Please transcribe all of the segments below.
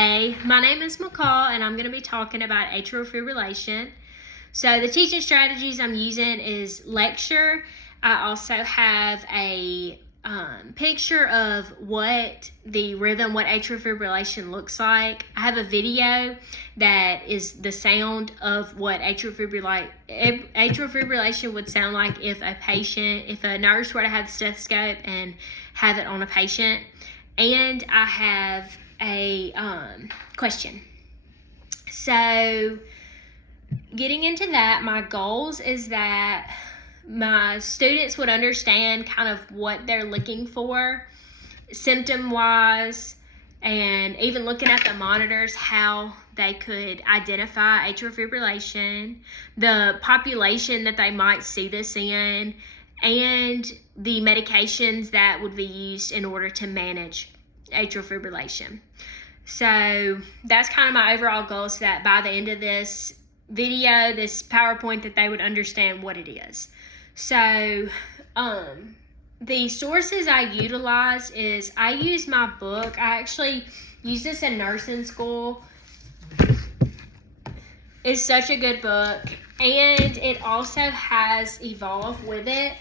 Hey, my name is McCall, and I'm going to be talking about atrial fibrillation. So the teaching strategies I'm using is lecture. I also have a picture of what the rhythm, what atrial fibrillation looks like. I have a video that is the sound of what atrial fibrillation would sound like if a nurse were to have the stethoscope and have it on a patient. And I have a question. So getting into that, my goals is that my students would understand kind of what they're looking for symptom wise, and even looking at the monitors, how they could identify atrial fibrillation, the population that they might see this in, and the medications that would be used in order to manage atrial fibrillation. So that's kind of my overall goal, so that by the end of this video, this PowerPoint, that they would understand what it is. So the sources I utilize is I use my book. I actually use this in nursing school. It's such a good book, and it also has Evolve with it.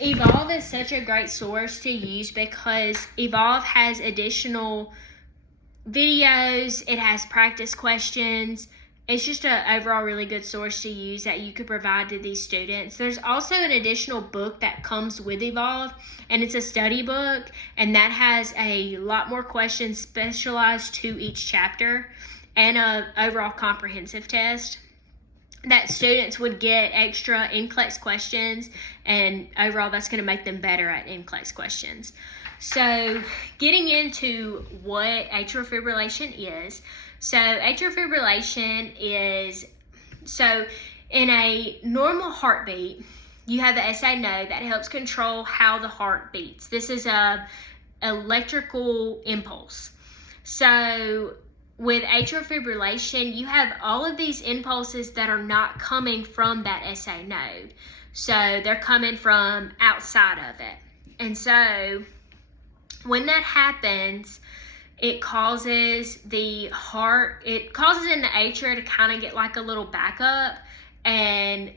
Evolve is such a great source to use because Evolve has additional videos, it has practice questions. It's just an overall really good source to use that you could provide to these students. There's also an additional book that comes with Evolve, and it's a study book, and that has a lot more questions specialized to each chapter, and an overall comprehensive test that students would get extra NCLEX questions, and overall that's going to make them better at NCLEX questions. So getting into what atrial fibrillation is. So atrial fibrillation is, so in a normal heartbeat, you have the SA node that helps control how the heart beats. This is a electrical impulse. So with atrial fibrillation, you have all of these impulses that are not coming from that SA node. So they're coming from outside of it. And so when that happens, it causes the heart, it causes in the atria to kind of get like a little backup, and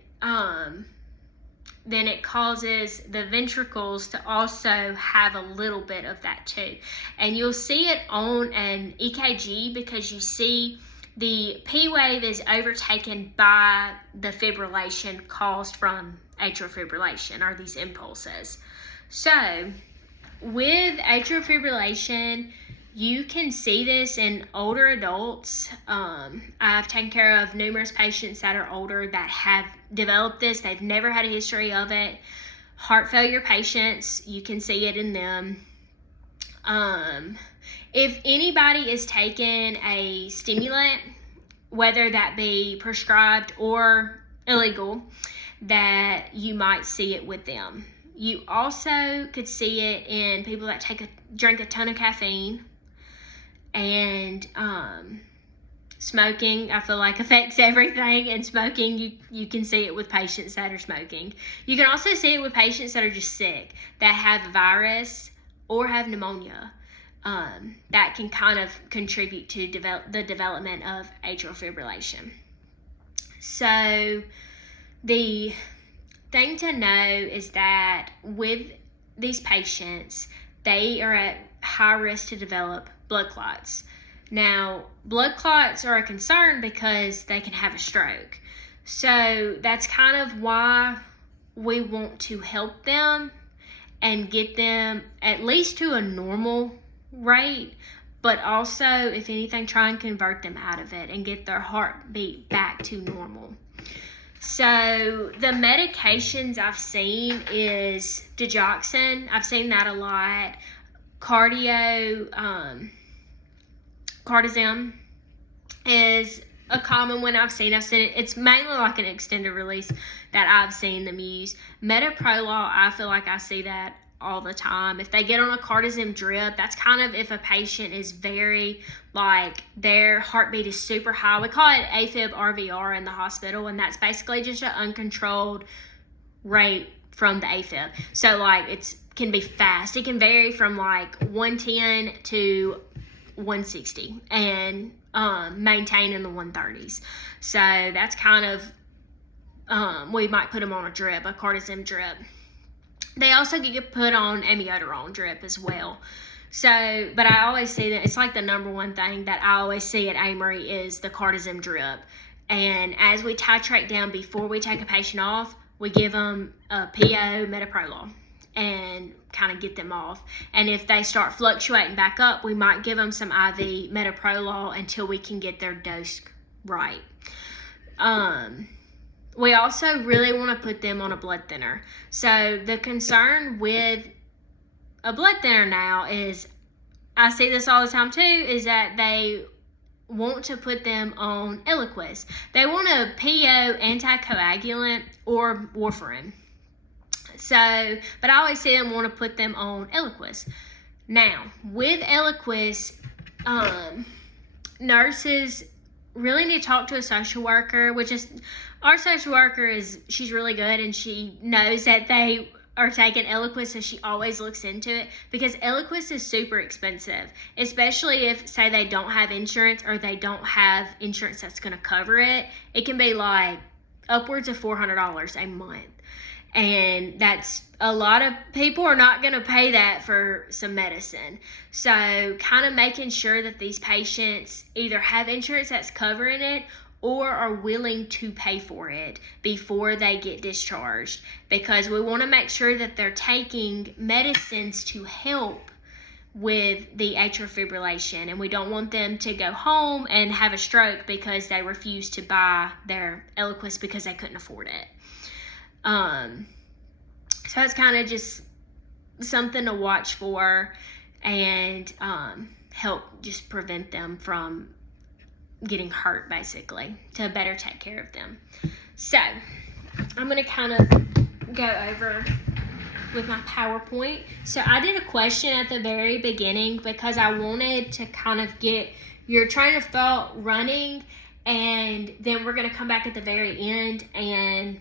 then it causes the ventricles to also have a little bit of that too. And you'll see it on an EKG because you see the P wave is overtaken by the fibrillation caused from atrial fibrillation, or these impulses. So with atrial fibrillation, you can see this in older adults. I've taken care of numerous patients that are older that have developed this. They've never had a history of it. Heart failure patients, you can see it in them. If anybody is taking a stimulant, whether that be prescribed or illegal, that you might see it with them. You also could see it in people that drink a ton of caffeine. And smoking, I feel like, affects everything. And smoking, you can see it with patients that are smoking. You can also see it with patients that are just sick, that have a virus or have pneumonia. That can kind of contribute to the development of atrial fibrillation. So the thing to know is that with these patients, they are at high risk to develop blood clots. Now, blood clots are a concern because they can have a stroke. So that's kind of why we want to help them and get them at least to a normal rate, but also, if anything, try and convert them out of it and get their heartbeat back to normal. So the medications I've seen is digoxin. I've seen that a lot. Cardizem is a common one I've seen. It's mainly like an extended release that I've seen them use. Metoprolol, I feel like I see that all the time. If they get on a cardizem drip, that's kind of if a patient is very, like, their heartbeat is super high. We call it AFib RVR in the hospital, and that's basically just an uncontrolled rate from the AFib. So like it can be fast. It can vary from like 110 to 160 and maintain in the 130s. So that's kind of, we might put them on a drip, a cardizem drip. They also get put on amiodarone drip as well. So, but I always see that it's like the number one thing that I always see at Amory is the cardizem drip. And as we titrate down before we take a patient off, we give them a PO metoprolol and kind of get them off. And if they start fluctuating back up, we might give them some IV metoprolol until we can get their dose right. We also really want to put them on a blood thinner. So the concern with a blood thinner now is, I see this all the time too, is that they want to put them on Eliquis. They want a PO anticoagulant or warfarin. So, but I always see them want to put them on Eliquis. Now, with Eliquis, nurses really need to talk to a social worker, which is, our social worker she's really good, and she knows that they are taking Eliquis, so she always looks into it, because Eliquis is super expensive, especially if, say, they don't have insurance or they don't have insurance that's going to cover it. It can be like upwards of $400 a month. And that's, a lot of people are not going to pay that for some medicine. So kind of making sure that these patients either have insurance that's covering it or are willing to pay for it before they get discharged, because we want to make sure that they're taking medicines to help with the atrial fibrillation, and we don't want them to go home and have a stroke because they refused to buy their Eliquis because they couldn't afford it. So it's kind of just something to watch for, and help just prevent them from getting hurt, basically, to better take care of them. So I'm going to kind of go over with my PowerPoint. So I did a question at the very beginning because I wanted to kind of get your train of thought running, and then we're going to come back at the very end and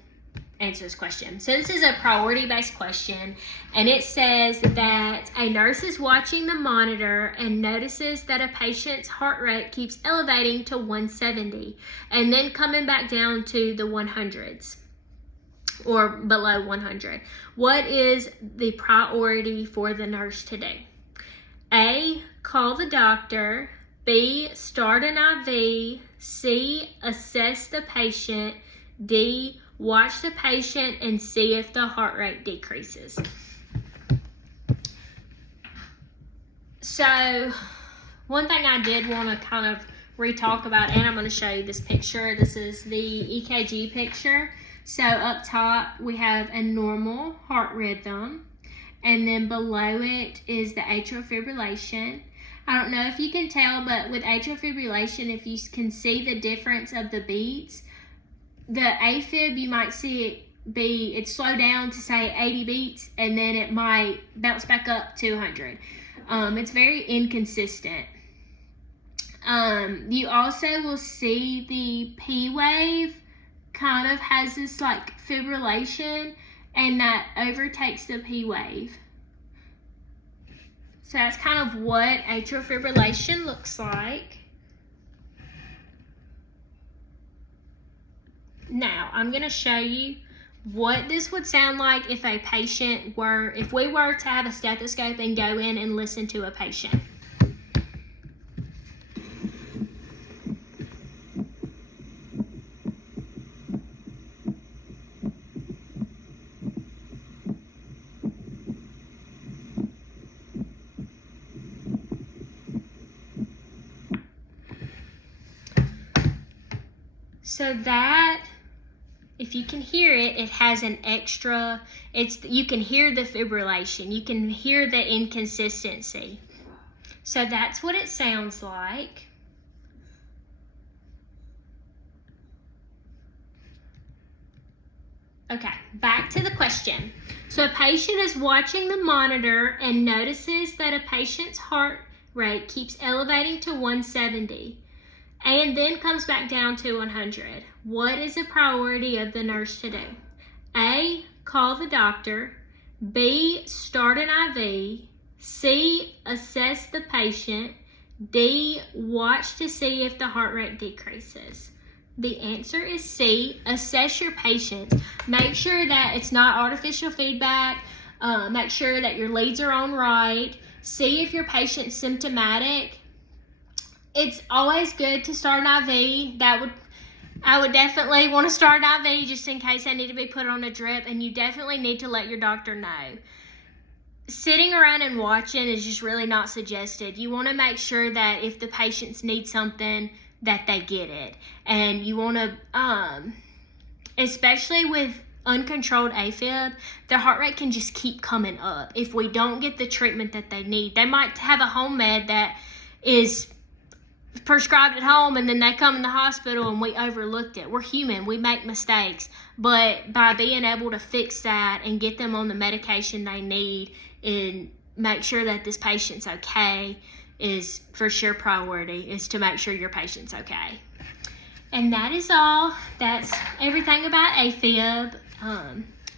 answer this question. So this is a priority-based question, and it says that a nurse is watching the monitor and notices that a patient's heart rate keeps elevating to 170 and then coming back down to the 100s or below 100. What is the priority for the nurse to do? A, call the doctor. B, start an IV. C, assess the patient. D, watch the patient and see if the heart rate decreases. So one thing I did want to kind of re-talk about, and I'm going to show you this picture. This is the EKG picture. So up top we have a normal heart rhythm, and then below it is the atrial fibrillation. I don't know if you can tell, but with atrial fibrillation, if you can see the difference of the beats, the AFib, you might see it slow down to say 80 beats, and then it might bounce back up to 100. It's very inconsistent. You also will see the P wave kind of has this like fibrillation, and that overtakes the P wave. So that's kind of what atrial fibrillation looks like. Now, I'm going to show you what this would sound like if if we were to have a stethoscope and go in and listen to a patient. So that, if you can hear it, it has an extra, you can hear the fibrillation, you can hear the inconsistency. So that's what it sounds like. Okay, back to the question. So a patient is watching the monitor and notices that a patient's heart rate keeps elevating to 170. And then comes back down to 100. What is the priority of the nurse to do? A, call the doctor. B, start an IV. C, assess the patient. D, watch to see if the heart rate decreases. The answer is C, assess your patients. Make sure that it's not artificial feedback. Make sure that your leads are on right. See if your patient's symptomatic. It's always good to start an IV. I would definitely want to start an IV just in case they need to be put on a drip, and you definitely need to let your doctor know. Sitting around and watching is just really not suggested. You want to make sure that if the patients need something, that they get it. And you want to, especially with uncontrolled AFib, their heart rate can just keep coming up. If we don't get the treatment that they need, they might have a home med that is prescribed at home, and then they come in the hospital and we overlooked it. We're human, we make mistakes, but by being able to fix that and get them on the medication they need and make sure that this patient's okay is for sure priority, is to make sure your patient's okay. And that is all. That's everything about AFib.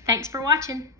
Thanks for watching.